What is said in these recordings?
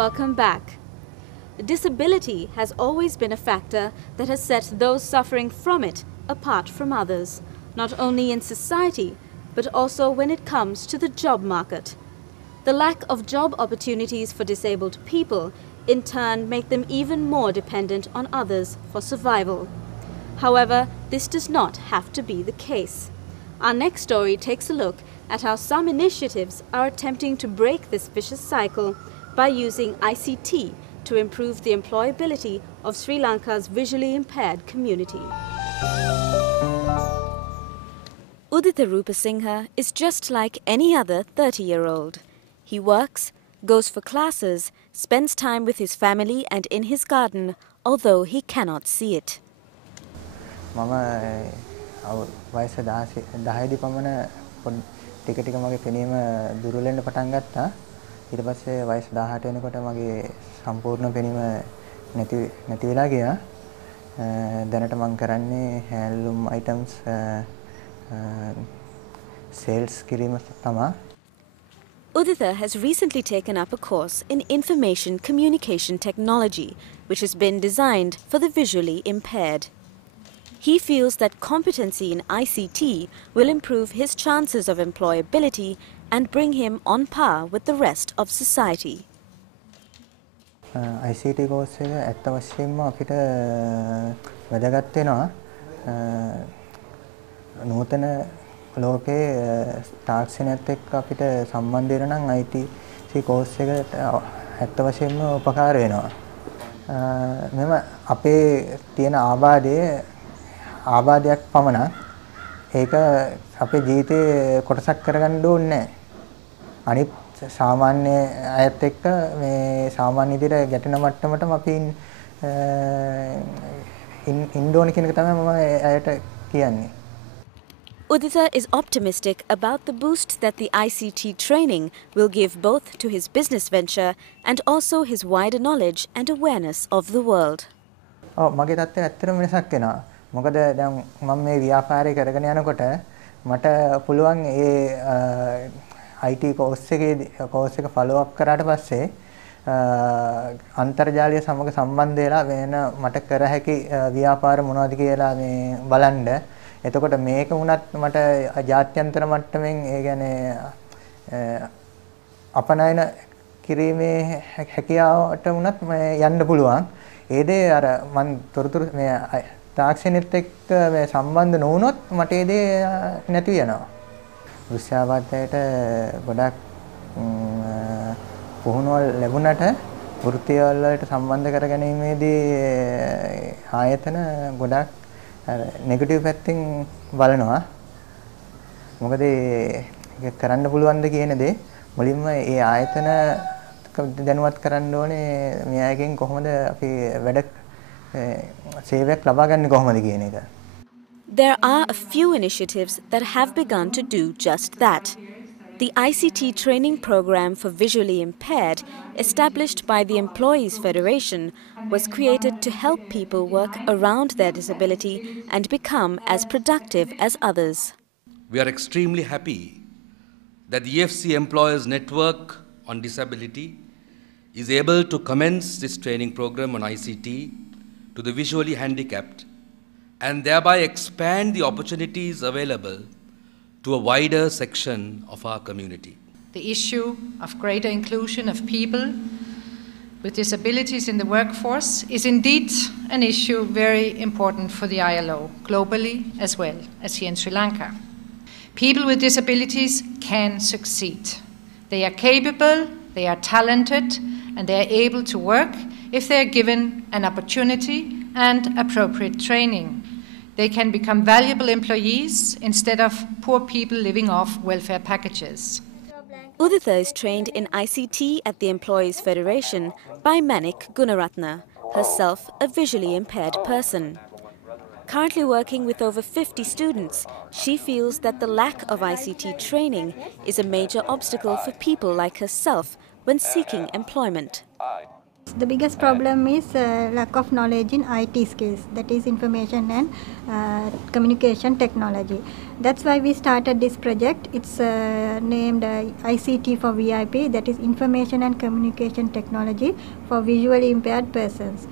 welcome back. Disability has always been a factor that has set those suffering from it apart from others, not only in society, but also when it comes to the job market. The lack of job opportunities for disabled people in turn make them even more dependent on others for survival. However, this does not have to be the case. Our next story takes a look at how some initiatives are attempting to break this vicious cycle by using ICT to improve the employability of Sri Lanka's visually impaired community. Udita Rupasinghe is just like any other 30-year-old. He works, goes for classes, spends time with his family and in his garden, although he cannot see it. වයස 10දී පමණ ටික ටික මගේ පෙනීම දුර්වල වෙන්න පටන් ගත්තා. ඊට පස්සේ වයස 18 වෙනකොට මගේ සම්පූර්ණ පෙනීම නැති වෙලා ගියා. දැනට මම කරන්නේ හැන්ඩ්ලූම් අයිටම්ස් සේල්ස් කිරීම තමයි. Udita has recently taken up a course in information communication technology, which has been designed for the visually impaired. He feels that competency in ICT will improve his chances of employability and bring him on par with the rest of society. ICT course එක ඇත්ත වශයෙන්ම අපිට වැදගත් වෙනවා. නූතන ලෝකයේ තාක්ෂණයත් එක්ක අපිට සම්බන්ධ වෙන නම් ICT course එක ඇත්ත වශයෙන්ම උපකාර වෙනවා. මෙම අපේ තියෙන ආබාධයක් පමණක් ඒක අපේ ජීවිතේ කොටසක් කරගන්න ඕනේ නැහැ. අනිත් සාමාන්‍ය අයත් එක්ක මේ සාමාන්‍ය විදිහට ගැටෙන මට්ටමටම අපි ඉන්න ඕනේ කියන එක තමයි මම අයට කියන්නේ. Udita is optimistic about the boost that the ICT training will give both to his business venture and also his wider knowledge and awareness of the world. මගේ තත්ත්වය ඇත්තටම වෙනසක් වෙනවා. මොකද දැන් මම මේ ව්‍යාපාරය කරගෙන යනකොට මට පුළුවන් ඒ IT course එක follow up කරාට පස්සේ අන්තර්ජාලය සමග සම්බන්ධ වෙලා වෙන මට කර හැකි ව්‍යාපාර මොනවද කියලා මේ බලන්න. එතකොට මේක වුණත් මට ජාත්‍යන්තර මට්ටමින් ඒ කියන්නේ අපනයන කිරීමේ හැකියාවට වුණත් යන්න පුළුවන්. ඒ දේ අර මම තොරතුරු මේ තාක්ෂණෙත් එක්ක මේ සම්බන්ධ නොවුනොත් මට ඒ දේ නැති වෙනවා. විශ්වාසවලට ගොඩක් පුහුණුවල් ලැබුණට වෘත්තිය වලට සම්බන්ධ කරගැනීමේදී ආයතන ගොඩක් නෙගටිව් පැත්තෙන් බලනවා. මොකද ඒක කරන්න පුළුවන්ද කියන දේ මුලින්ම ඒ ආයතන දැනුවත් කරන්න ඕනේ මේ අයගෙන් කොහොමද අපි වැඩ සේවයක් ලබා ගන්න කොහොමද කියන එක. There are a few initiatives that have begun to do just that. The ICT training program for visually impaired, established by the Employees Federation, was created to help people work around their disability and become as productive as others. We are extremely happy that the EFC Employers Network on Disability is able to commence this training program on ICT to the visually handicapped and thereby expand the opportunities available to a wider section of our community. The issue of greater inclusion of people with disabilities in the workforce is indeed an issue very important for the ILO, globally as well as here in Sri Lanka. People with disabilities can succeed. They are capable, they are talented, and they are able to work if they are given an opportunity and appropriate training. They can become valuable employees instead of poor people living off welfare packages. Udita is trained in ICT at the Employees Federation by Manik Gunaratna, herself a visually impaired person. Currently working with over 50 students, she feels that the lack of ICT training is a major obstacle for people like herself when seeking employment. The biggest problem is lack of knowledge in IT skills, that is information and communication technology. That's why we started this project. It's named ICT for VIP, that is information and communication technology for visually impaired persons.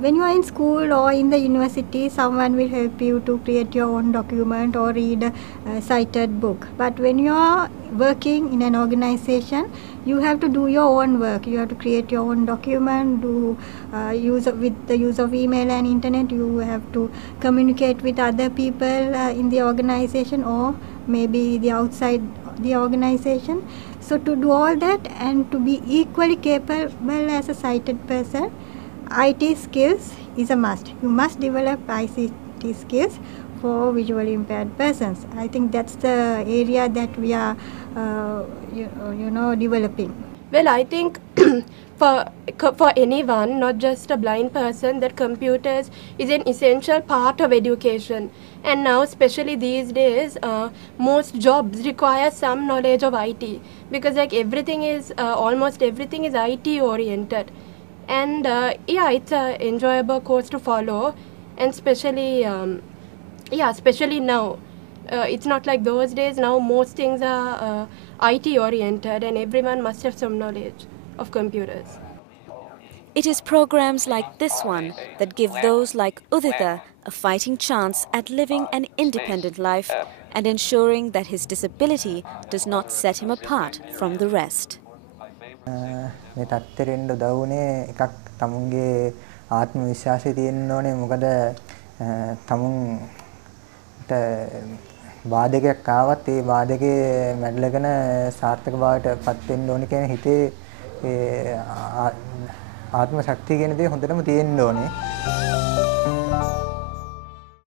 When you are in school or in the university, someone will help you to create your own document or read a cited book. But when you are working in an organization, you have to do your own work. You have to create your own document, with the use of email and internet. You have to communicate with other people in the organization or maybe the outside the organization. So to do all that and to be equally capable as a sighted person, IT skills is a must. You must develop ICT skills for visually impaired persons. I think that's the area that we are, developing. Well, I think for anyone, not just a blind person, that computers is an essential part of education. And now, especially these days, most jobs require some knowledge of IT, because like almost everything is IT oriented. And it's an enjoyable course to follow, and especially now. It's not like those days. Now most things are IT oriented, and everyone must have some knowledge of computers. It is programs like this one that give those like Udita a fighting chance at living an independent life and ensuring that his disability does not set him apart from the rest. මේ තත්ත්වෙන්න උදව් වුණේ එකක් තමුන්ගේ ආත්ම විශ්වාසය තියෙන්න ඕනේ. මොකද තමුන්ට බාධකයක් ආවත් ඒ බාධකේ මැඩලගෙන සාර්ථක බවට පත් වෙන්න ඕනේ කියන හිතේ ඒ ආත්ම ශක්තිය කියන දේ හොඳටම තියෙන්න ඕනේ.